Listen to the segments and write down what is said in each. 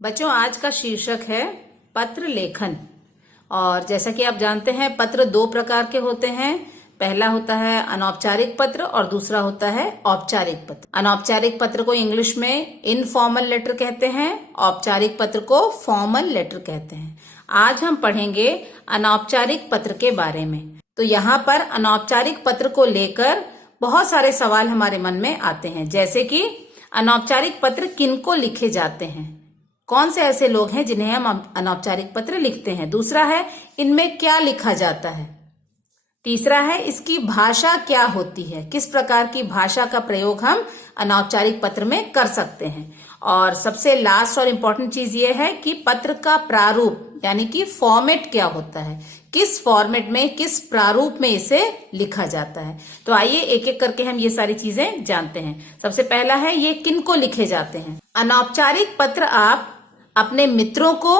बच्चों, आज का शीर्षक है पत्र लेखन। और जैसा कि आप जानते हैं, पत्र दो प्रकार के होते हैं। पहला होता है अनौपचारिक पत्र और दूसरा होता है औपचारिक पत्र। अनौपचारिक पत्र को इंग्लिश में इनफॉर्मल लेटर कहते हैं, औपचारिक पत्र को फॉर्मल लेटर कहते हैं। आज हम पढ़ेंगे अनौपचारिक पत्र के बारे में। तो यहाँ पर अनौपचारिक पत्र को लेकर बहुत सारे सवाल हमारे मन में आते हैं, जैसे कि अनौपचारिक पत्र किनको लिखे जाते हैं, कौन से ऐसे लोग हैं जिन्हें हम अनौपचारिक पत्र लिखते हैं। दूसरा है इनमें क्या लिखा जाता है। तीसरा है इसकी भाषा क्या होती है, किस प्रकार की भाषा का प्रयोग हम अनौपचारिक पत्र में कर सकते हैं। और सबसे लास्ट और इम्पोर्टेंट चीज ये है कि पत्र का प्रारूप यानी कि फॉर्मेट क्या होता है, किस फॉर्मेट में, किस प्रारूप में इसे लिखा जाता है। तो आइए एक एक करके हम ये सारी चीजें जानते हैं। सबसे पहला है ये किनको लिखे जाते हैं। अनौपचारिक पत्र आप अपने मित्रों को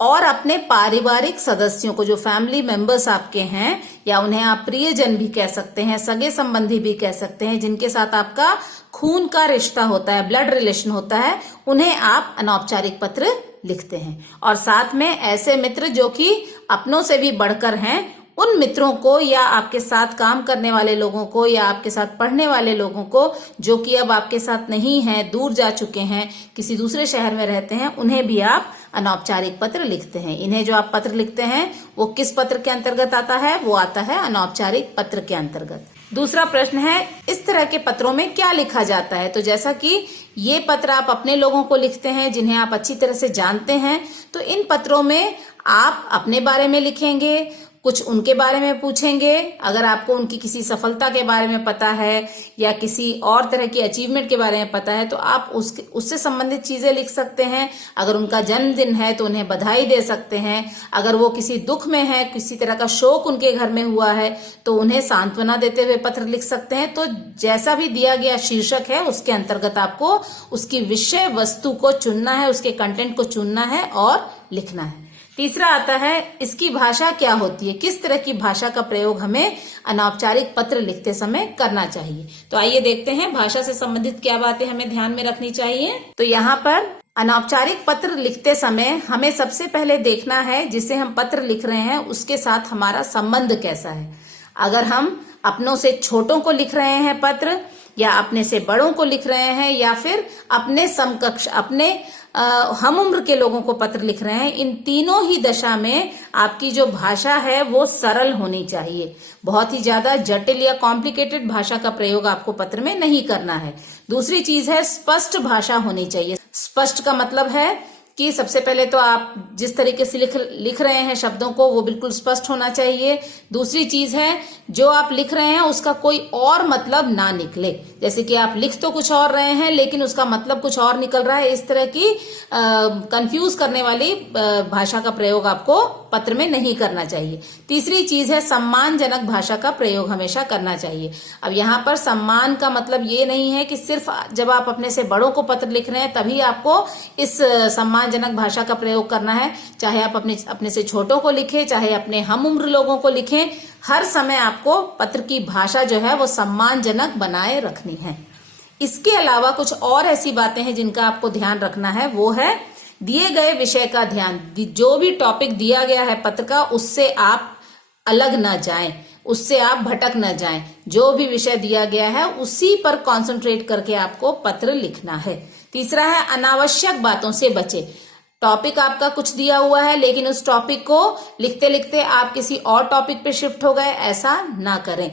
और अपने पारिवारिक सदस्यों को, जो फैमिली मेंबर्स आपके हैं, या उन्हें आप प्रियजन भी कह सकते हैं, सगे संबंधी भी कह सकते हैं, जिनके साथ आपका खून का रिश्ता होता है, ब्लड रिलेशन होता है, उन्हें आप अनौपचारिक पत्र लिखते हैं। और साथ में ऐसे मित्र जो कि अपनों से भी बढ़कर हैं, उन मित्रों को या आपके साथ काम करने वाले लोगों को या आपके साथ पढ़ने वाले लोगों को जो कि अब आपके साथ नहीं हैं, दूर जा चुके हैं, किसी दूसरे शहर में रहते हैं, उन्हें भी आप अनौपचारिक पत्र लिखते हैं। इन्हें जो आप पत्र लिखते हैं वो किस पत्र के अंतर्गत आता है? वो आता है अनौपचारिक पत्र के अंतर्गत। दूसरा प्रश्न है इस तरह के पत्रों में क्या लिखा जाता है। तो जैसा कि ये पत्र आप अपने लोगों को लिखते हैं जिन्हें आप अच्छी तरह से जानते हैं, तो इन पत्रों में आप अपने बारे में लिखेंगे, कुछ उनके बारे में पूछेंगे। अगर आपको उनकी किसी सफलता के बारे में पता है या किसी और तरह की अचीवमेंट के बारे में पता है तो आप उससे संबंधित चीजें लिख सकते हैं। अगर उनका जन्मदिन है तो उन्हें बधाई दे सकते हैं। अगर वो किसी दुख में है, किसी तरह का शोक उनके घर में हुआ है, तो उन्हें सांत्वना देते हुए पत्र लिख सकते हैं। तो जैसा भी दिया गया शीर्षक है उसके अंतर्गत आपको उसकी विषय वस्तु को चुनना है, उसके कंटेंट को चुनना है और लिखना है। तीसरा आता है इसकी भाषा क्या होती है, किस तरह की भाषा का प्रयोग हमें अनौपचारिक पत्र लिखते समय करना चाहिए। तो आइए देखते हैं भाषा से संबंधित क्या बातें हमें ध्यान में रखनी चाहिए। तो यहाँ पर अनौपचारिक पत्र लिखते समय हमें सबसे पहले देखना है जिसे हम पत्र लिख रहे हैं उसके साथ हमारा संबंध कैसा है। अगर हम अपनों से छोटों को लिख रहे हैं पत्र, या अपने से बड़ों को लिख रहे हैं, या फिर अपने समकक्ष, अपने हम उम्र के लोगों को पत्र लिख रहे हैं, इन तीनों ही दशा में आपकी जो भाषा है वो सरल होनी चाहिए। बहुत ही ज्यादा जटिल या कॉम्प्लिकेटेड भाषा का प्रयोग आपको पत्र में नहीं करना है। दूसरी चीज है स्पष्ट भाषा होनी चाहिए। स्पष्ट का मतलब है कि सबसे पहले तो आप जिस तरीके से लिख रहे हैं शब्दों को वो बिल्कुल स्पष्ट होना चाहिए। दूसरी चीज है जो आप लिख रहे हैं उसका कोई और मतलब ना निकले, जैसे कि आप लिख तो कुछ और रहे हैं लेकिन उसका मतलब कुछ और निकल रहा है। इस तरह की कंफ्यूज करने वाली भाषा का प्रयोग आपको पत्र में नहीं करना चाहिए। तीसरी चीज है सम्मानजनक भाषा का प्रयोग हमेशा करना चाहिए। अब यहाँ पर सम्मान का मतलब ये नहीं है कि सिर्फ जब आप अपने से बड़ों को पत्र लिख रहे हैं तभी आपको इस सम्मानजनक भाषा का प्रयोग करना है। चाहे आप अपने से छोटों को लिखें, चाहे अपने हम उम्र लोगों को लिखें, हर समय आपको पत्र की भाषा जो है वो सम्मानजनक बनाए रखनी है। इसके अलावा कुछ और ऐसी बातें हैं जिनका आपको ध्यान रखना है। वो है दिए गए विषय का ध्यान। जो भी टॉपिक दिया गया है पत्र का उससे आप अलग न जाएं, उससे आप भटक न जाएं। जो भी विषय दिया गया है उसी पर कॉन्सेंट्रेट करके आपको पत्र लिखना है। तीसरा है अनावश्यक बातों से बचे। टॉपिक आपका कुछ दिया हुआ है लेकिन उस टॉपिक को लिखते लिखते आप किसी और टॉपिक पे शिफ्ट हो गए, ऐसा ना करें।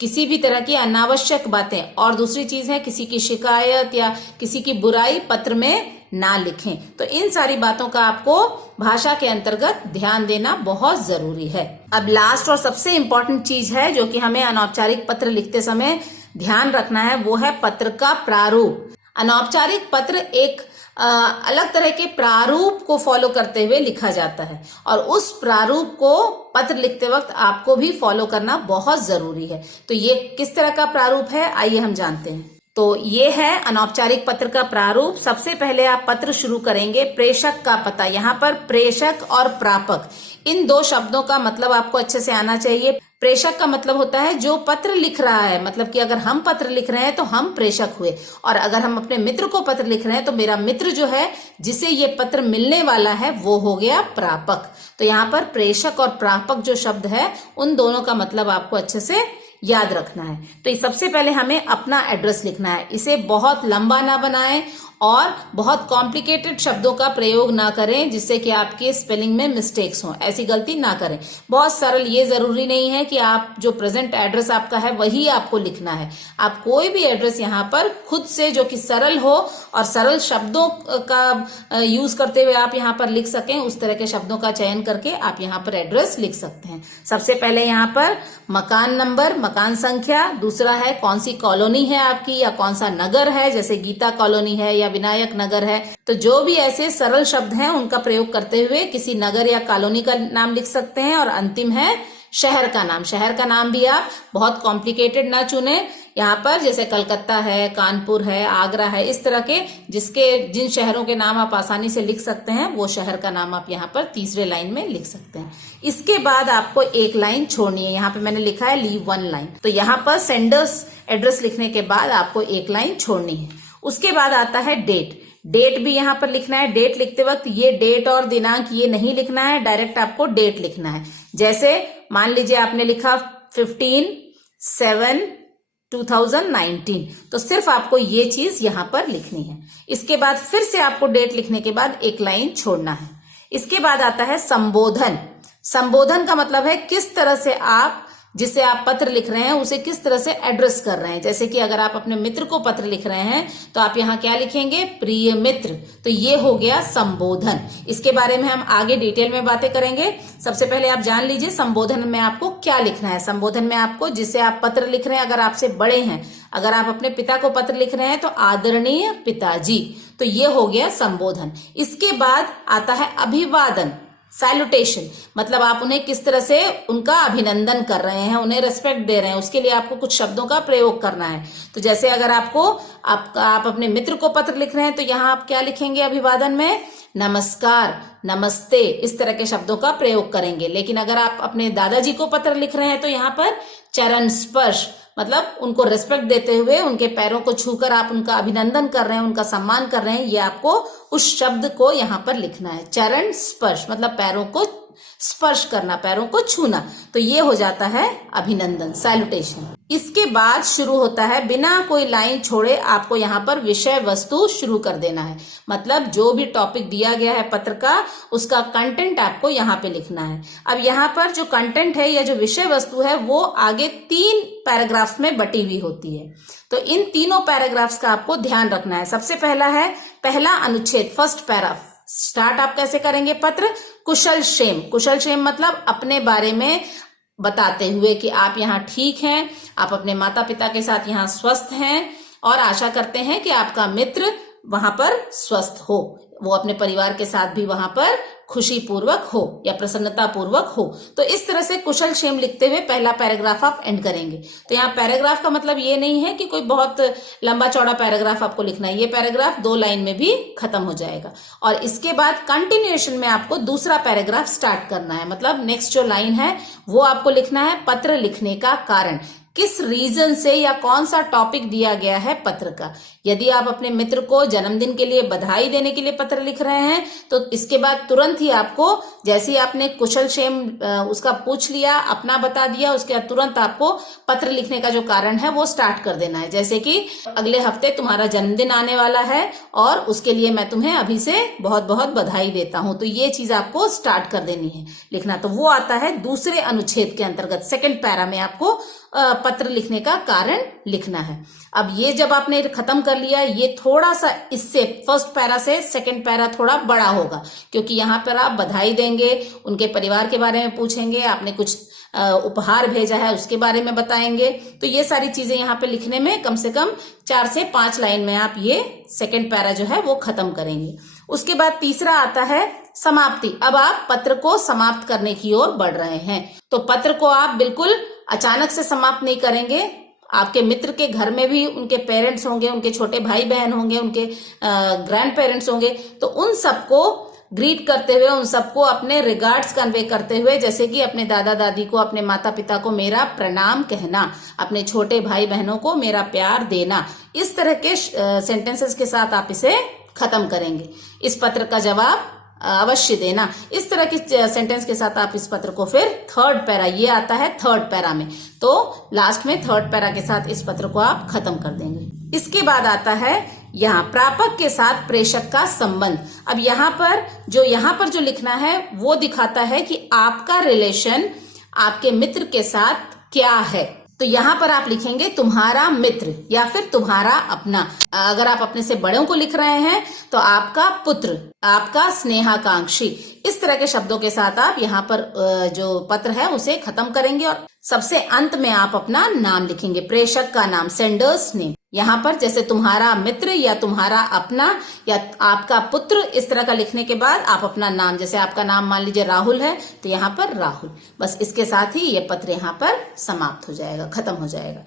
किसी भी तरह की अनावश्यक बातें, और दूसरी चीज है किसी की शिकायत या किसी की बुराई पत्र में ना लिखें। तो इन सारी बातों का आपको भाषा के अंतर्गत ध्यान देना बहुत जरूरी है। अब लास्ट और सबसे इम्पोर्टेंट चीज है जो कि हमें अनौपचारिक पत्र लिखते समय ध्यान रखना है, वो है पत्र का प्रारूप। अनौपचारिक पत्र एक अलग तरह के प्रारूप को फॉलो करते हुए लिखा जाता है और उस प्रारूप को पत्र लिखते वक्त आपको भी फॉलो करना बहुत जरूरी है। तो ये किस तरह का प्रारूप है आइए हम जानते हैं। तो ये है अनौपचारिक पत्र का प्रारूप। सबसे पहले आप पत्र शुरू करेंगे प्रेषक का पता। यहाँ पर प्रेषक और प्रापक इन दो शब्दों का मतलब आपको अच्छे से आना चाहिए। प्रेषक का मतलब होता है जो पत्र लिख रहा है, मतलब कि अगर हम पत्र लिख रहे हैं तो हम प्रेषक हुए, और अगर हम अपने मित्र को पत्र लिख रहे हैं तो मेरा मित्र जो है जिसे ये पत्र मिलने वाला है वो हो गया प्रापक। तो यहाँ पर प्रेषक और प्रापक जो शब्द है उन दोनों का मतलब आपको अच्छे से याद रखना है। तो सबसे पहले हमें अपना एड्रेस लिखना है। इसे बहुत लंबा ना बनाएं और बहुत कॉम्प्लिकेटेड शब्दों का प्रयोग ना करें जिससे कि आपके स्पेलिंग में मिस्टेक्स हों, ऐसी गलती ना करें। बहुत सरल, ये जरूरी नहीं है कि आप जो प्रेजेंट एड्रेस आपका है वही आपको लिखना है। आप कोई भी एड्रेस यहाँ पर खुद से जो कि सरल हो और सरल शब्दों का यूज करते हुए आप यहाँ पर लिख सकें, उस तरह के शब्दों का चयन करके आप यहाँ पर एड्रेस लिख सकते हैं। सबसे पहले यहाँ पर मकान नंबर, मकान संख्या, दूसरा है कौन सी कॉलोनी है आपकी या कौन सा नगर है, जैसे गीता कॉलोनी है या विनायक नगर है। तो जो भी ऐसे सरल शब्द हैं उनका प्रयोग करते हुए किसी नगर या कॉलोनी का नाम लिख सकते हैं। और अंतिम है शहर का नाम। शहर का नाम भी आप बहुत कॉम्प्लिकेटेड ना चुने। यहाँ पर जैसे कलकत्ता है, कानपुर है, आगरा है, इस तरह के जिन शहरों के नाम आप आसानी से लिख सकते हैं वो शहर का नाम आप यहाँ पर तीसरे लाइन में लिख सकते हैं। इसके बाद आपको एक लाइन छोड़नी है। यहाँ पे मैंने लिखा है लीव वन लाइन। तो यहाँ पर सेंडर्स एड्रेस लिखने के बाद आपको एक लाइन छोड़नी है। उसके बाद आता है डेट। डेट भी यहाँ पर लिखना है। डेट लिखते वक्त ये डेट और दिनांक ये नहीं लिखना है, डायरेक्ट आपको डेट लिखना है। जैसे मान लीजिए आपने लिखा 15/7/2019, तो सिर्फ आपको ये चीज यहाँ पर लिखनी है। इसके बाद फिर से आपको डेट लिखने के बाद एक लाइन छोड़ना है। इसके बाद आता है संबोधन। संबोधन का मतलब है किस तरह से आप जिसे आप पत्र लिख रहे हैं उसे किस तरह से एड्रेस कर रहे हैं। जैसे कि अगर आप अपने मित्र को पत्र लिख रहे हैं तो आप यहाँ क्या लिखेंगे, प्रिय मित्र। तो ये हो गया संबोधन। इसके बारे में हम आगे डिटेल में बातें करेंगे। सबसे पहले आप जान लीजिए संबोधन में आपको क्या लिखना है। संबोधन में आपको जिसे आप पत्र लिख रहे हैं, अगर आपसे बड़े हैं, अगर आप अपने पिता को पत्र लिख रहे हैं तो आदरणीय पिताजी, तो ये हो गया संबोधन। इसके बाद आता है अभिवादन, सैल्यूटेशन, मतलब आप उन्हें किस तरह से उनका अभिनंदन कर रहे हैं, उन्हें रेस्पेक्ट दे रहे हैं, उसके लिए आपको कुछ शब्दों का प्रयोग करना है। तो जैसे अगर आप अपने मित्र को पत्र लिख रहे हैं तो यहाँ आप क्या लिखेंगे अभिवादन में, नमस्कार, नमस्ते, इस तरह के शब्दों का प्रयोग करेंगे। लेकिन अगर आप अपने दादाजी को पत्र लिख रहे हैं तो यहाँ पर चरण स्पर्श, मतलब उनको रेस्पेक्ट देते हुए उनके पैरों को छूकर आप उनका अभिनंदन कर रहे हैं, उनका सम्मान कर रहे हैं, ये आपको उस शब्द को यहाँ पर लिखना है। चरण स्पर्श मतलब पैरों को स्पर्श करना, पैरों को छूना, तो ये हो जाता है अभिनंदन, सैल्यूटेशन। इसके बाद शुरू होता है, बिना कोई लाइन छोड़े आपको यहाँ पर विषय वस्तु शुरू कर देना है। मतलब जो भी टॉपिक दिया गया है पत्र का, उसका कंटेंट आपको यहाँ पे लिखना है। अब यहाँ पर जो कंटेंट है या जो विषय वस्तु है वो आगे 3 पैराग्राफ्स में बटी हुई होती है। तो इन तीनों पैराग्राफ्स का आपको ध्यान रखना है। सबसे पहला है पहला अनुच्छेद, फर्स्ट पैरा। स्टार्ट आप कैसे करेंगे पत्र, कुशल क्षेम। कुशल क्षेम मतलब अपने बारे में बताते हुए कि आप यहाँ ठीक हैं, आप अपने माता पिता के साथ यहाँ स्वस्थ हैं और आशा करते हैं कि आपका मित्र वहां पर स्वस्थ हो, वो अपने परिवार के साथ भी वहां पर खुशी पूर्वक हो या प्रसन्नता पूर्वक हो। तो इस तरह से कुशल क्षेम लिखते हुए पहला पैराग्राफ आप एंड करेंगे। तो यहाँ पैराग्राफ का मतलब ये नहीं है कि कोई बहुत लंबा चौड़ा पैराग्राफ आपको लिखना है, ये पैराग्राफ 2 लाइन में भी खत्म हो जाएगा। और इसके बाद कंटिन्यूएशन में आपको दूसरा पैराग्राफ स्टार्ट करना है। मतलब नेक्स्ट जो लाइन है वो आपको लिखना है पत्र लिखने का कारण, किस रीजन से या कौन सा टॉपिक दिया गया है पत्र का। यदि आप अपने मित्र को जन्मदिन के लिए बधाई देने के लिए पत्र लिख रहे हैं तो इसके बाद तुरंत ही आपको, जैसे ही आपने कुशल क्षेम उसका पूछ लिया, अपना बता दिया, उसके बाद तुरंत आपको पत्र लिखने का जो कारण है वो स्टार्ट कर देना है। जैसे कि अगले हफ्ते तुम्हारा जन्मदिन आने वाला है और उसके लिए मैं तुम्हें अभी से बहुत बहुत बधाई देता हूं, तो ये चीज आपको स्टार्ट कर देनी है लिखना। तो वो आता है दूसरे अनुच्छेद के अंतर्गत, सेकंड पैरा में आपको पत्र लिखने का कारण लिखना है। अब ये जब आपने खत्म कर लिया, ये थोड़ा सा इससे फर्स्ट पैरा से सेकंड पैरा थोड़ा बड़ा होगा, क्योंकि यहाँ पर आप बधाई देंगे, उनके परिवार के बारे में पूछेंगे, आपने कुछ उपहार भेजा है उसके बारे में बताएंगे। तो ये सारी चीजें यहाँ पे लिखने में कम से कम 4 से 5 लाइन में आप ये सेकंड पैरा जो है वो खत्म करेंगे। उसके बाद तीसरा आता है समाप्ति। अब आप पत्र को समाप्त करने की ओर बढ़ रहे हैं। तो पत्र को आप बिल्कुल अचानक से समाप्त नहीं करेंगे। आपके मित्र के घर में भी उनके पेरेंट्स होंगे, उनके छोटे भाई बहन होंगे, उनके ग्रैंड पेरेंट्स होंगे, तो उन सबको ग्रीट करते हुए, उन सबको अपने रिगार्ड्स कन्वे करते हुए, जैसे कि अपने दादा दादी को, अपने माता पिता को मेरा प्रणाम कहना, अपने छोटे भाई बहनों को मेरा प्यार देना, इस तरह के सेंटेंसेस के साथ आप इसे खत्म करेंगे। इस पत्र का जवाब अवश्य देना, इस तरह के सेंटेंस के साथ आप इस पत्र को फिर थर्ड पैरा, ये आता है थर्ड पैरा में, तो लास्ट में थर्ड पैरा के साथ इस पत्र को आप खत्म कर देंगे। इसके बाद आता है यहाँ प्रापक के साथ प्रेषक का संबंध। अब यहाँ पर जो लिखना है वो दिखाता है कि आपका रिलेशन आपके मित्र के साथ क्या है। तो यहाँ पर आप लिखेंगे तुम्हारा मित्र या फिर तुम्हारा अपना। अगर आप अपने से बड़ों को लिख रहे हैं तो आपका पुत्र, आपका स्नेहाकांक्षी, इस तरह के शब्दों के साथ आप यहाँ पर जो पत्र है उसे खत्म करेंगे और सबसे अंत में आप अपना नाम लिखेंगे, प्रेषक का नाम, सेंडर्स नेम। यहाँ पर जैसे तुम्हारा मित्र या तुम्हारा अपना या आपका पुत्र, इस तरह का लिखने के बाद आप अपना नाम, जैसे आपका नाम मान लीजिए राहुल है तो यहाँ पर राहुल, बस इसके साथ ही ये पत्र यहाँ पर समाप्त हो जाएगा, खत्म हो जाएगा।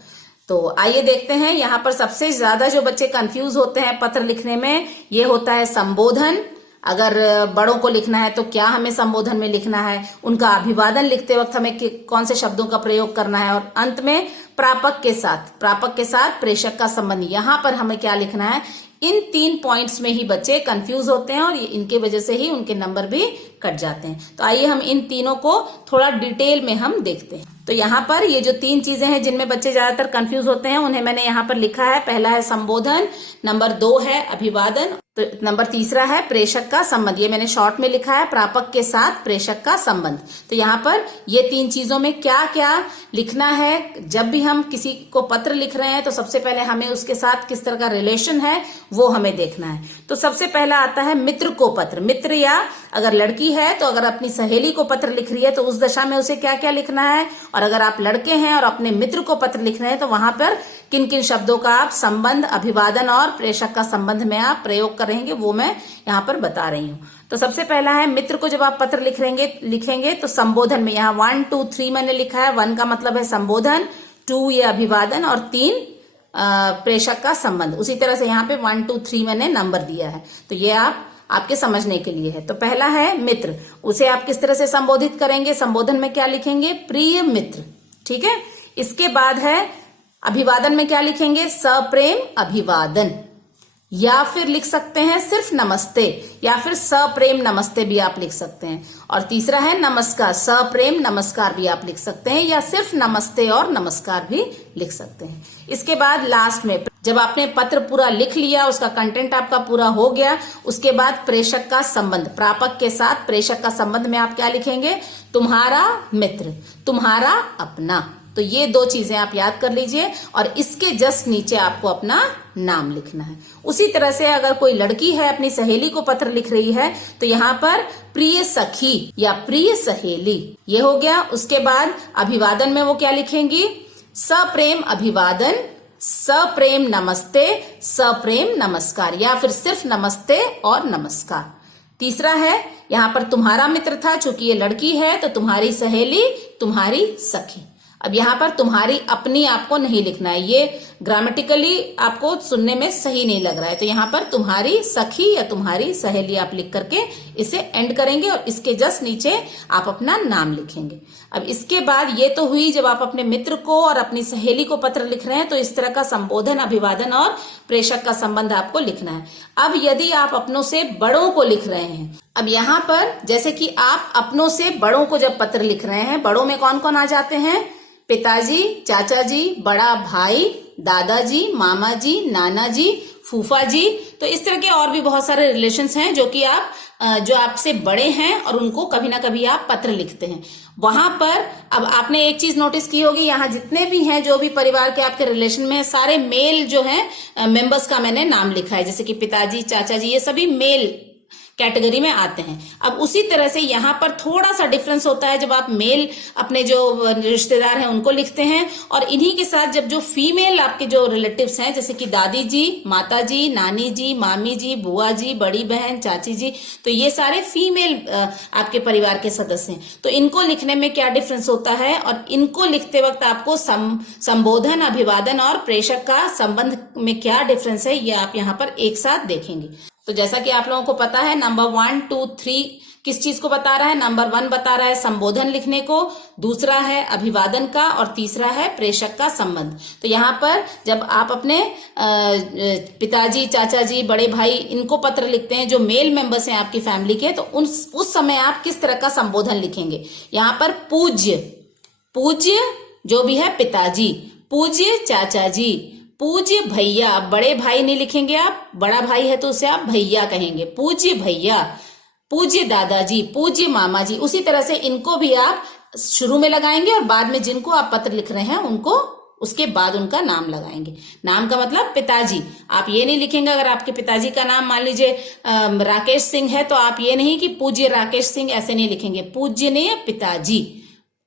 तो आइए देखते हैं, यहाँ पर सबसे ज्यादा जो बच्चे कंफ्यूज होते हैं पत्र लिखने में, ये होता है संबोधन। अगर बड़ों को लिखना है तो क्या हमें संबोधन में लिखना है, उनका अभिवादन लिखते वक्त हमें कौन से शब्दों का प्रयोग करना है, और अंत में प्रापक के साथ प्रेषक का संबंध, यहाँ पर हमें क्या लिखना है। इन 3 पॉइंट्स में ही बच्चे कंफ्यूज होते हैं और इनके वजह से ही उनके नंबर भी कट जाते हैं। तो आइए हम इन तीनों को थोड़ा डिटेल में हम देखते हैं। तो यहाँ पर ये जो 3 चीजें हैं जिनमें बच्चे ज्यादातर कंफ्यूज होते हैं, उन्हें मैंने यहाँ पर लिखा है। पहला है संबोधन, नंबर 2 है अभिवादन, तो नंबर 3 है प्रेषक का संबंध। ये मैंने शॉर्ट में लिखा है, प्रापक के साथ प्रेषक का संबंध। तो यहाँ पर ये 3 चीजों में क्या क्या लिखना है। जब भी हम किसी को पत्र लिख रहे हैं तो सबसे पहले हमें उसके साथ किस तरह का रिलेशन है वो हमें देखना है। तो सबसे पहला आता है मित्र को पत्र। मित्र या अगर लड़की है तो अगर अपनी सहेली को पत्र लिख रही है तो उस दशा में उसे क्या क्या लिखना है, और अगर आप लड़के हैं और अपने मित्र को पत्र लिख रहे हैं तो वहां पर किन किन शब्दों का आप संबंध, अभिवादन और प्रेषक का संबंध में आप प्रयोग करेंगे, वो मैं यहाँ पर बता रही हूँ। तो सबसे पहला है मित्र को जब आप पत्र लिखेंगे तो संबोधन में यहाँ 1 2 3 मैंने लिखा है। 1 का मतलब है संबोधन, 2 ये अभिवादन और 3 प्रेषक का संबंध। उसी तरह से यहाँ पे 1 2 3 मैंने नंबर दिया है, तो ये आपके समझने के लिए है। तो पहला है मित्र, उसे आप किस तरह से संबोधित करेंगे, संबोधन में क्या लिखेंगे, प्रिय मित्र, ठीक है। इसके बाद है अभिवादन में क्या लिखेंगे, सप्रेम अभिवादन, या फिर लिख सकते हैं सिर्फ नमस्ते, या फिर सप्रेम नमस्ते भी आप लिख सकते हैं। और तीसरा है नमस्कार, सप्रेम नमस्कार भी आप लिख सकते हैं, या सिर्फ नमस्ते और नमस्कार भी लिख सकते हैं। इसके बाद लास्ट में जब आपने पत्र पूरा लिख लिया, उसका कंटेंट आपका पूरा हो गया, उसके बाद प्रेषक का संबंध, प्रापक के साथ प्रेषक का संबंध में आप क्या लिखेंगे, तुम्हारा मित्र, तुम्हारा अपना। तो ये 2 चीजें आप याद कर लीजिए, और इसके जस्ट नीचे आपको अपना नाम लिखना है। उसी तरह से अगर कोई लड़की है अपनी सहेली को पत्र लिख रही है तो यहाँ पर प्रिय सखी या प्रिय सहेली, ये हो गया। उसके बाद अभिवादन में वो क्या लिखेंगी, सप्रेम अभिवादन, सप्रेम नमस्ते, सप्रेम नमस्कार, या फिर सिर्फ नमस्ते और नमस्कार। तीसरा है यहाँ पर तुम्हारा मित्र था, चूंकि ये लड़की है तो तुम्हारी सहेली, तुम्हारी सखी। अब यहाँ पर तुम्हारी अपनी आपको नहीं लिखना है, ये ग्रामेटिकली आपको सुनने में सही नहीं लग रहा है, तो यहाँ पर तुम्हारी सखी या तुम्हारी सहेली आप लिख करके इसे एंड करेंगे, और इसके जस्ट नीचे आप अपना नाम लिखेंगे। अब इसके बाद ये तो हुई जब आप अपने मित्र को और अपनी सहेली को पत्र लिख रहे हैं, तो इस तरह का संबोधन, अभिवादन और प्रेषक का संबंध आपको लिखना है। अब यदि आप अपनों से बड़ों को लिख रहे हैं, अब यहाँ पर जैसे कि आप अपनों से बड़ों को जब पत्र लिख रहे हैं, बड़ों में कौन कौन आ जाते हैं, पिताजी, चाचा जी, बड़ा भाई, दादाजी, मामा जी, नाना जी, फूफा जी। तो इस तरह के और भी बहुत सारे रिलेशंस हैं जो आपसे बड़े हैं और उनको कभी ना कभी आप पत्र लिखते हैं। वहां पर अब आपने एक चीज नोटिस की होगी, यहाँ जितने भी हैं, जो भी परिवार के आपके रिलेशन में है, सारे मेल जो हैं मेंबर्स का मैंने नाम लिखा है, जैसे कि पिताजी, चाचा जी, ये सभी मेल कैटेगरी में आते हैं। अब उसी तरह से यहाँ पर थोड़ा सा डिफरेंस होता है जब आप मेल अपने जो रिश्तेदार हैं उनको लिखते हैं, और इन्हीं के साथ जब जो फीमेल आपके जो रिलेटिव्स हैं, जैसे कि दादी जी, माता जी, नानी जी, मामी जी, बुआ जी, बड़ी बहन, चाची जी, तो ये सारे फीमेल आपके परिवार के सदस्य हैं। तो इनको लिखने में क्या डिफरेंस होता है, और इनको लिखते वक्त आपको संबोधन, अभिवादन और प्रेषक का संबंध में क्या डिफरेंस है, ये आप यहाँ पर एक साथ देखेंगे। तो जैसा कि आप लोगों को पता है नंबर 1, 2, 3 किस चीज को बता रहा है। नंबर 1 बता रहा है संबोधन लिखने को, दूसरा है अभिवादन का और तीसरा है प्रेषक का संबंध। तो यहाँ पर जब आप अपने पिताजी, चाचा जी, बड़े भाई इनको पत्र लिखते हैं जो मेल मेंबर्स हैं आपकी फैमिली के, तो उस समय आप किस तरह का संबोधन लिखेंगे। यहाँ पर पूज्य, पूज्य जो भी है पिताजी, पूज्य चाचा जी, पूज्य भैया, बड़े भाई नहीं लिखेंगे आप, बड़ा भाई है तो उसे आप भैया कहेंगे, पूज्य भैया, पूज्य दादाजी, पूज्य मामा जी। उसी तरह से इनको भी आप शुरू में लगाएंगे और बाद में जिनको आप पत्र लिख रहे हैं उनको उसके बाद उनका नाम लगाएंगे। नाम का मतलब पिताजी, आप ये नहीं लिखेंगे अगर आपके पिताजी का नाम मान लीजिए राकेश सिंह है तो आप ये नहीं कि पूज्य राकेश सिंह, ऐसे नहीं लिखेंगे, पूज्यनीय पिताजी,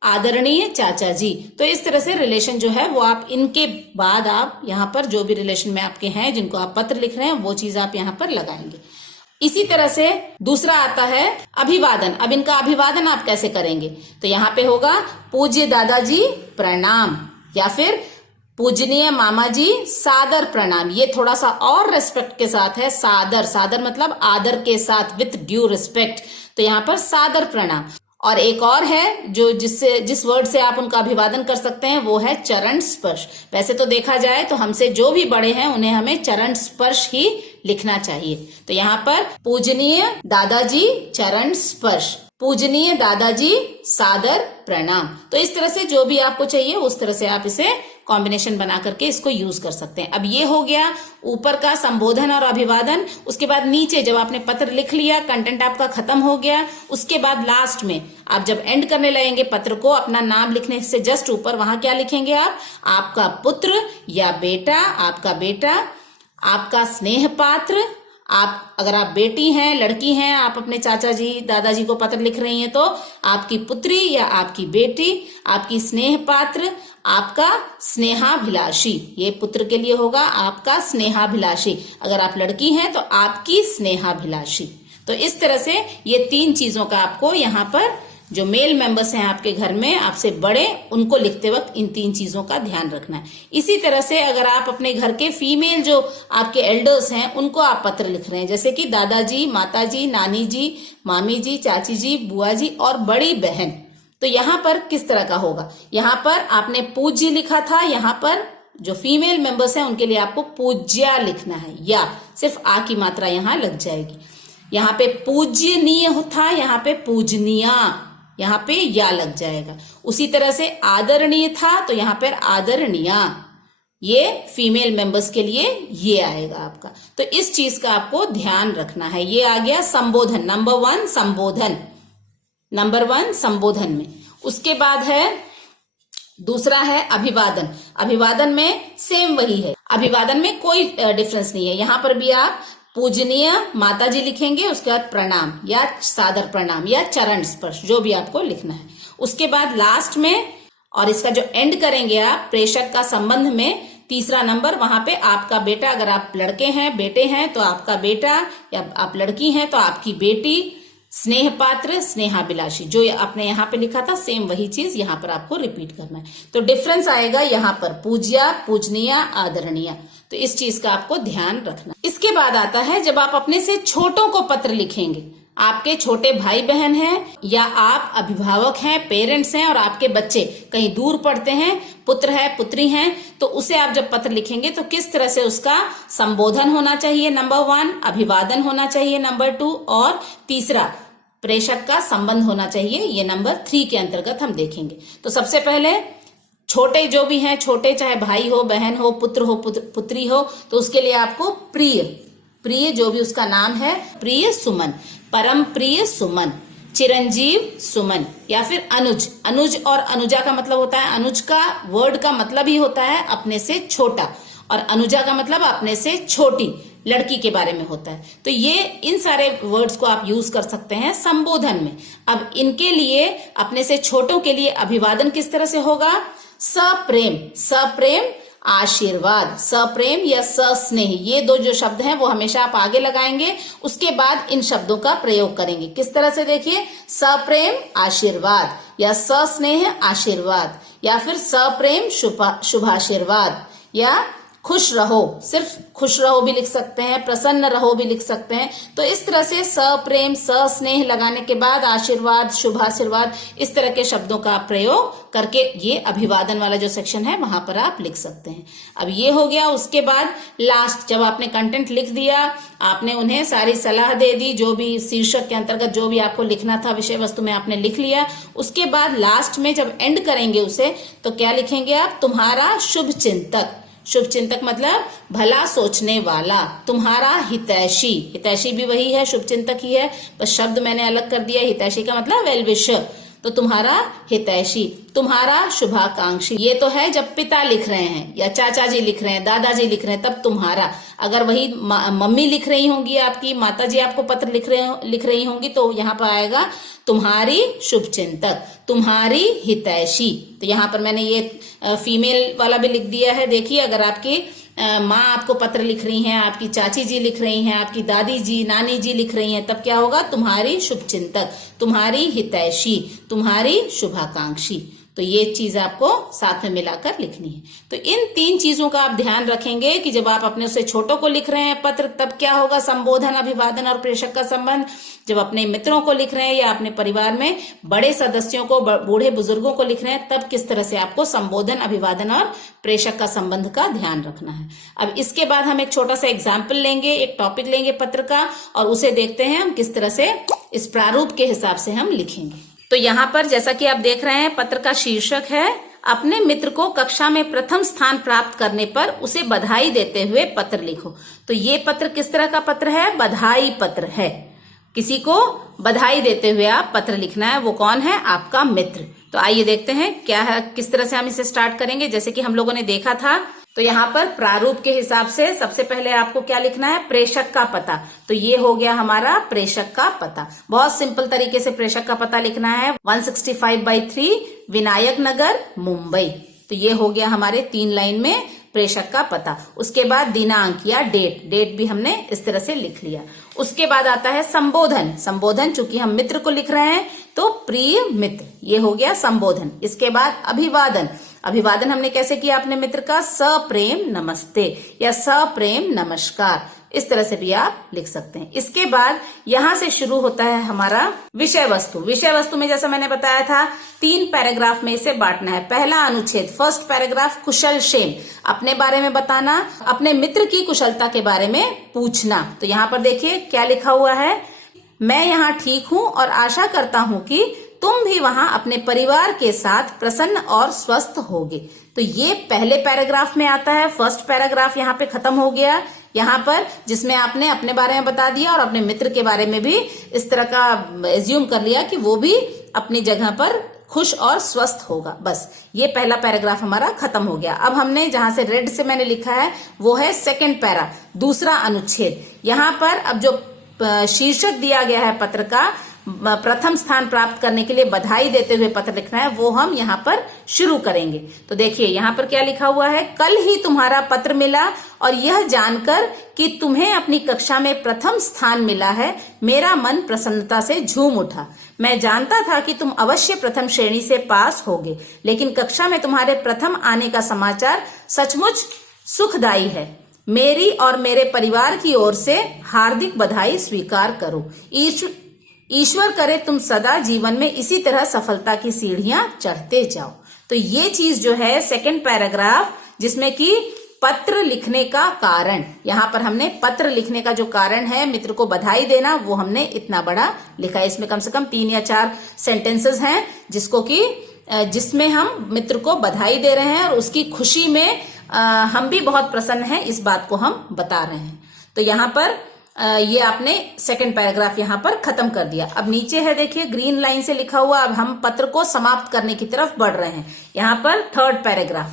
आदरणीय चाचा जी। तो इस तरह से रिलेशन जो है वो आप इनके बाद आप यहाँ पर जो भी रिलेशन में आपके हैं जिनको आप पत्र लिख रहे हैं वो चीज आप यहाँ पर लगाएंगे। इसी तरह से दूसरा आता है अभिवादन। अब इनका अभिवादन आप कैसे करेंगे, तो यहाँ पे होगा पूज्य दादाजी प्रणाम, या फिर पूजनीय मामा जी सादर प्रणाम। ये थोड़ा सा और रेस्पेक्ट के साथ है, सादर, सादर मतलब आदर के साथ, विथ ड्यू रिस्पेक्ट, तो यहाँ पर सादर प्रणाम। और एक और है जो जिस वर्ड से आप उनका अभिवादन कर सकते हैं वो है चरण स्पर्श। वैसे तो देखा जाए तो हमसे जो भी बड़े हैं उन्हें हमें चरण स्पर्श ही लिखना चाहिए। तो यहाँ पर पूजनीय दादाजी चरण स्पर्श, पूजनीय दादाजी सादर प्रणाम। तो इस तरह से जो भी आपको चाहिए उस तरह से आप इसे कॉम्बिनेशन बना करके इसको यूज कर सकते हैं। अब ये हो गया ऊपर का संबोधन और अभिवादन। उसके बाद नीचे जब आपने पत्र लिख लिया, कंटेंट आपका खत्म हो गया, उसके बाद लास्ट में आप जब एंड करने लगेंगे पत्र को, अपना नाम लिखने से जस्ट ऊपर वहां क्या लिखेंगे आप, आपका पुत्र या बेटा, आपका बेटा, आपका स्नेह पात्र। आप अगर आप बेटी हैं, लड़की हैं, आप अपने चाचा जी, दादाजी को पत्र लिख रही हैं तो आपकी पुत्री या आपकी बेटी, आपकी स्नेह पात्र, आपका स्नेहाभिलाषी, ये पुत्र के लिए होगा आपका स्नेहाभिलाषी। अगर आप लड़की हैं तो आपकी स्नेहाभिलाषी। तो इस तरह से ये 3 चीजों का आपको यहाँ पर जो मेल मेंबर्स हैं आपके घर में आपसे बड़े, उनको लिखते वक्त इन 3 चीजों का ध्यान रखना है। इसी तरह से अगर आप अपने घर के फीमेल जो आपके एल्डर्स हैं उनको आप पत्र लिख रहे हैं, जैसे कि दादाजी, माताजी, नानी जी, मामी जी, चाची जी, बुआ जी और बड़ी बहन, तो यहाँ पर किस तरह का होगा। यहाँ पर आपने पूज्य लिखा था, यहाँ पर जो फीमेल मेंबर्स हैं उनके लिए आपको पूज्या लिखना है, या सिर्फ आ की मात्रा यहाँ लग जाएगी। यहाँ पे पूज्यनीय था, यहाँ पे पूजनिया, यहाँ पे या लग जाएगा। उसी तरह से आदरणीय था तो यहाँ पर आदरणीया, ये फीमेल मेंबर्स के लिए ये आएगा आपका। तो इस चीज का आपको ध्यान रखना है। ये आ गया संबोधन, नंबर 1 संबोधन, नंबर 1 संबोधन में। उसके बाद है दूसरा है अभिवादन। अभिवादन में सेम वही है, अभिवादन में कोई डिफरेंस नहीं है। यहाँ पर भी आप पूजनीय माताजी लिखेंगे, उसके बाद प्रणाम या सादर प्रणाम या चरण स्पर्श, जो भी आपको लिखना है। उसके बाद लास्ट में और इसका जो एंड करेंगे आप प्रेषक का संबंध में, तीसरा नंबर, वहां पे आपका बेटा, अगर आप लड़के हैं, बेटे हैं तो आपका बेटा, या आप लड़की हैं तो आपकी बेटी, स्नेह पात्र, स्नेहाभिलाषी, जो आपने यहाँ पे लिखा था सेम वही चीज यहाँ पर आपको रिपीट करना है। तो डिफरेंस आएगा यहाँ पर पूज्या, पूजनीय, आदरणीय। तो इस चीज का आपको ध्यान रखना। इसके बाद आता है जब आप अपने से छोटों को पत्र लिखेंगे, आपके छोटे भाई बहन हैं या आप अभिभावक हैं, पेरेंट्स हैं और आपके बच्चे कहीं दूर पढ़ते हैं, पुत्र है, पुत्री हैं, तो उसे आप जब पत्र लिखेंगे तो किस तरह से उसका संबोधन होना चाहिए, नंबर 1 अभिवादन होना चाहिए, नंबर 2 और तीसरा प्रेषक का संबंध होना चाहिए, ये नंबर 3 के अंतर्गत हम देखेंगे। तो सबसे पहले छोटे जो भी हैं, छोटे चाहे भाई हो, बहन हो, पुत्र हो, पुत्री हो, तो उसके लिए आपको प्रिय, प्रिय जो भी उसका नाम है, प्रिय सुमन, परम प्रिय सुमन, चिरंजीव सुमन, या फिर अनुज। अनुज और अनुजा का मतलब होता है, अनुज का वर्ड का मतलब ही होता है अपने से छोटा, और अनुजा का मतलब अपने से छोटी लड़की के बारे में होता है। तो ये इन सारे वर्ड्स को आप यूज कर सकते हैं संबोधन में। अब इनके लिए, अपने से छोटों के लिए अभिवादन किस तरह से होगा, सप्रेम, सप्रेम आशीर्वाद, सप्रेम या सस्नेह, ये 2 जो शब्द हैं वो हमेशा आप आगे लगाएंगे, उसके बाद इन शब्दों का प्रयोग करेंगे। किस तरह से देखिए, सप्रेम आशीर्वाद या सस्नेह आशीर्वाद, या फिर सप्रेम शुभाशीर्वाद या खुश रहो, सिर्फ खुश रहो भी लिख सकते हैं, प्रसन्न रहो भी लिख सकते हैं। तो इस तरह से सप्रेम, सस्नेह लगाने के बाद आशीर्वाद, शुभाशीर्वाद, इस तरह के शब्दों का आप प्रयोग करके ये अभिवादन वाला जो सेक्शन है वहां पर आप लिख सकते हैं। अब ये हो गया। उसके बाद लास्ट, जब आपने कंटेंट लिख दिया, आपने उन्हें सारी सलाह दे दी, जो भी शीर्षक के अंतर्गत जो भी आपको लिखना था विषय वस्तु में आपने लिख लिया। उसके बाद लास्ट में जब एंड करेंगे उसे, तो क्या लिखेंगे आप? तुम्हारा शुभ चिंतक। शुभ चिंतक मतलब भला सोचने वाला, तुम्हारा हितैषी। हितैषी भी वही है, शुभ चिंतक ही है, बस शब्द मैंने अलग कर दिया। हितैषी का मतलब वेल विशर, तो तुम्हारा हितैषी, तुम्हारा शुभाकांक्षी। ये तो है जब पिता लिख रहे हैं या चाचा जी लिख रहे हैं, दादाजी लिख रहे हैं, तब तुम्हारा। अगर वही मम्मी लिख रही होंगी, आपकी माता जी आपको पत्र लिख रही होंगी, तो यहाँ पर आएगा तुम्हारी शुभचिंतक, तुम्हारी हितैषी। तो यहाँ पर मैंने ये फीमेल वाला भी लिख दिया है। देखिए, अगर आपकी माँ आपको पत्र लिख रही हैं, आपकी चाची जी लिख रही हैं, आपकी दादी जी, नानी जी लिख रही हैं, तब क्या होगा? तुम्हारी शुभचिंतक, तुम्हारी हितैषी, तुम्हारी शुभाकांक्षी। तो ये चीज आपको साथ में मिलाकर लिखनी है। तो इन 3 चीजों का आप ध्यान रखेंगे कि जब आप अपने से छोटों को लिख रहे हैं पत्र, तब क्या होगा? संबोधन, अभिवादन और प्रेषक का संबंध। जब अपने मित्रों को लिख रहे हैं या अपने परिवार में बड़े सदस्यों को, बूढ़े बुजुर्गों को लिख रहे हैं, तब किस तरह से आपको संबोधन, अभिवादन और प्रेषक का संबंध का ध्यान रखना है। अब इसके बाद हम एक छोटा सा एग्जाम्पल लेंगे, एक टॉपिक लेंगे पत्र का, और उसे देखते हैं हम किस तरह से इस प्रारूप के हिसाब से हम लिखेंगे। तो यहाँ पर जैसा कि आप देख रहे हैं, पत्र का शीर्षक है अपने मित्र को कक्षा में प्रथम स्थान प्राप्त करने पर उसे बधाई देते हुए पत्र लिखो। तो ये पत्र किस तरह का पत्र है? बधाई पत्र है। किसी को बधाई देते हुए आप पत्र लिखना है। वो कौन है? आपका मित्र। तो आइए देखते हैं क्या है, किस तरह से हम इसे स्टार्ट करेंगे। जैसे कि हम लोगों ने देखा था, तो यहाँ पर प्रारूप के हिसाब से सबसे पहले आपको क्या लिखना है? प्रेषक का पता। तो ये हो गया हमारा प्रेषक का पता। बहुत सिंपल तरीके से प्रेषक का पता लिखना है। 165/3 विनायक नगर, मुंबई। तो ये हो गया हमारे 3 लाइन में प्रेषक का पता। उसके बाद दिनांक या डेट भी हमने इस तरह से लिख लिया। उसके बाद आता है संबोधन। संबोधन, चूंकि हम मित्र को लिख रहे हैं तो प्रिय मित्र, ये हो गया संबोधन। इसके बाद अभिवादन। अभिवादन हमने कैसे किया अपने मित्र का? सप्रेम नमस्ते या सप्रेम नमस्कार, इस तरह से भी आप लिख सकते हैं। इसके बाद यहां से शुरू होता है हमारा विषय वस्तु। विषय वस्तु में जैसा मैंने बताया था 3 पैराग्राफ में इसे बांटना है। पहला अनुच्छेद, फर्स्ट पैराग्राफ, कुशल क्षेम, अपने बारे में बताना, अपने मित्र की कुशलता के बारे में पूछना। तो यहाँ पर देखिए क्या लिखा हुआ है, मैं यहाँ ठीक हूँ और आशा करता हूँ कि तुम भी वहां अपने परिवार के साथ प्रसन्न और स्वस्थ होगे। तो ये पहले पैराग्राफ में आता है। फर्स्ट पैराग्राफ यहाँ पे खत्म हो गया, यहाँ पर, जिसमें आपने अपने बारे में बता दिया और अपने मित्र के बारे में भी इस तरह का एज्यूम कर लिया कि वो भी अपनी जगह पर खुश और स्वस्थ होगा। बस ये पहला पैराग्राफ हमारा खत्म हो गया। अब हमने जहां से रेड से मैंने लिखा है वो है सेकंड पैरा, दूसरा अनुच्छेद। यहाँ पर अब जो शीर्षक दिया गया है पत्र का, प्रथम स्थान प्राप्त करने के लिए बधाई देते हुए पत्र लिखना है, वो हम यहाँ पर शुरू करेंगे। तो देखिए यहाँ पर क्या लिखा हुआ है, कल ही तुम्हारा पत्र मिला और यह जानकर कि तुम्हें अपनी कक्षा में प्रथम स्थान मिला है, मेरा मन प्रसन्नता से झूम उठा। मैं जानता था कि तुम अवश्य प्रथम श्रेणी से पास होगे, लेकिन कक्षा में तुम्हारे प्रथम आने का समाचार सचमुच सुखदायी है। मेरी और मेरे परिवार की ओर से हार्दिक बधाई स्वीकार करो। ईश्वर करे तुम सदा जीवन में इसी तरह सफलता की सीढ़ियां चढ़ते जाओ। तो ये चीज जो है सेकंड पैराग्राफ, जिसमें कि पत्र लिखने का कारण, यहाँ पर हमने पत्र लिखने का जो कारण है मित्र को बधाई देना, वो हमने इतना बड़ा लिखा है। इसमें कम से कम 3 या 4 सेंटेंसेस हैं जिसमें हम मित्र को बधाई दे रहे हैं और उसकी खुशी में हम भी बहुत प्रसन्न हैं, इस बात को हम बता रहे हैं। तो यहाँ पर ये आपने सेकंड पैराग्राफ यहाँ पर खत्म कर दिया। अब नीचे है देखिए ग्रीन लाइन से लिखा हुआ, अब हम पत्र को समाप्त करने की तरफ बढ़ रहे हैं। यहाँ पर थर्ड पैराग्राफ,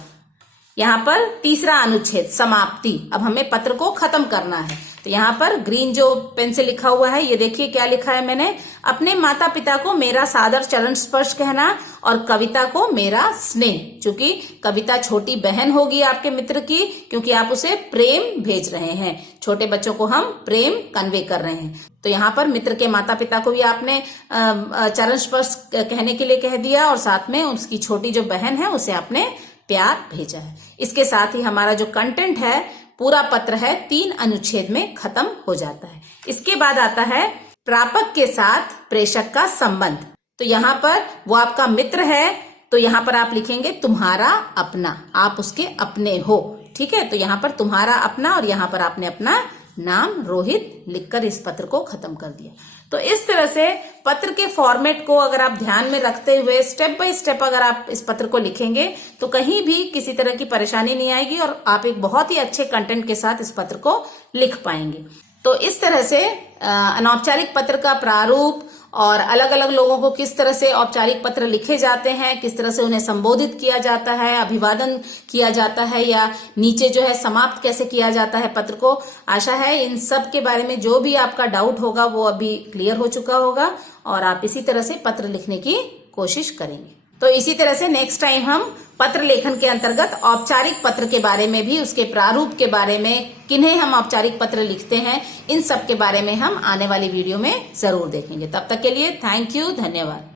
यहाँ पर तीसरा अनुच्छेद, समाप्ति। अब हमें पत्र को खत्म करना है। तो यहाँ पर ग्रीन जो पेन से लिखा हुआ है, ये देखिए क्या लिखा है मैंने, अपने माता पिता को मेरा सादर चरण स्पर्श कहना और कविता को मेरा स्नेह। चूंकि कविता छोटी बहन होगी आपके मित्र की, क्योंकि आप उसे प्रेम भेज रहे हैं, छोटे बच्चों को हम प्रेम कन्वे कर रहे हैं। तो यहाँ पर मित्र के माता पिता को भी आपने चरण स्पर्श कहने के लिए कह दिया और साथ में उसकी छोटी जो बहन है उसे आपने प्यार भेजा है। इसके साथ ही हमारा जो कंटेंट है पूरा पत्र है 3 अनुच्छेद में खत्म हो जाता है। इसके बाद आता है प्रापक के साथ प्रेषक का संबंध। तो यहाँ पर वो आपका मित्र है, तो यहाँ पर आप लिखेंगे तुम्हारा अपना, आप उसके अपने हो। ठीक है, तो यहाँ पर तुम्हारा अपना और यहाँ पर आपने अपना नाम रोहित लिखकर इस पत्र को खत्म कर दिया। तो इस तरह से पत्र के फॉर्मेट को अगर आप ध्यान में रखते हुए स्टेप बाय स्टेप अगर आप इस पत्र को लिखेंगे तो कहीं भी किसी तरह की परेशानी नहीं आएगी और आप एक बहुत ही अच्छे कंटेंट के साथ इस पत्र को लिख पाएंगे। तो इस तरह से अनौपचारिक पत्र का प्रारूप और अलग अलग लोगों को किस तरह से औपचारिक पत्र लिखे जाते हैं, किस तरह से उन्हें संबोधित किया जाता है, अभिवादन किया जाता है या नीचे जो है समाप्त कैसे किया जाता है पत्र को, आशा है इन सब के बारे में जो भी आपका डाउट होगा वो अभी क्लियर हो चुका होगा और आप इसी तरह से पत्र लिखने की कोशिश करेंगे। तो इसी तरह से नेक्स्ट टाइम हम पत्र लेखन के अंतर्गत औपचारिक पत्र के बारे में भी, उसके प्रारूप के बारे में, किन्हें हम औपचारिक पत्र लिखते हैं, इन सब के बारे में हम आने वाली वीडियो में जरूर देखेंगे। तब तक के लिए थैंक यू, धन्यवाद।